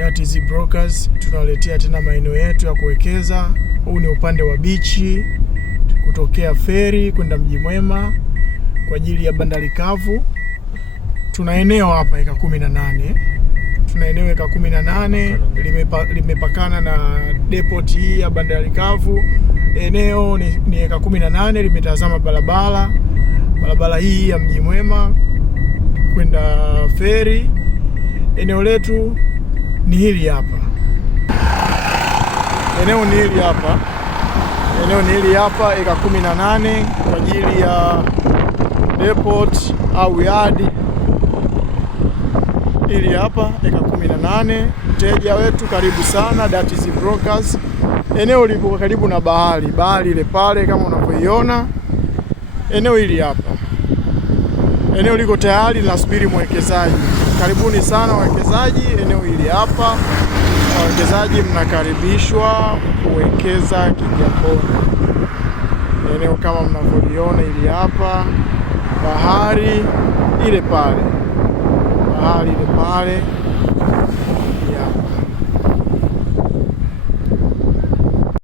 That Brokers tunawaletea tena maeneo yetu ya kuwekeza. Huu ni upande wa bichi kutokea feri kwenda Mji Mwema kwa ajili ya bandari kavu. Tuna eneo hapa eka 18. Tuna eneo eka 18 limepakana na depot hii ya bandari kavu. Eneo ni eka 18 limetazama barabara hii ya Mji Mwema kwenda feri. Eneo letu ni hili hapa. Eneo ni hili hapa eka 18 kwa ajili ya depot au yard. Hili hapa eka 18. Mteja wetu karibu sana That Brokers. Eneo liko karibu na bahari ile pale kama unavyoiona. Eneo hili hapa. Eneo liko tayari linasubiri mwekezaji. Karibuni sana wawekezaji, eneo hili hapa. Wawekezaji mnakaribishwa kuwekeza Kigamboni. Eneo kama mnavyoliona hili hapa, bahari ile pale.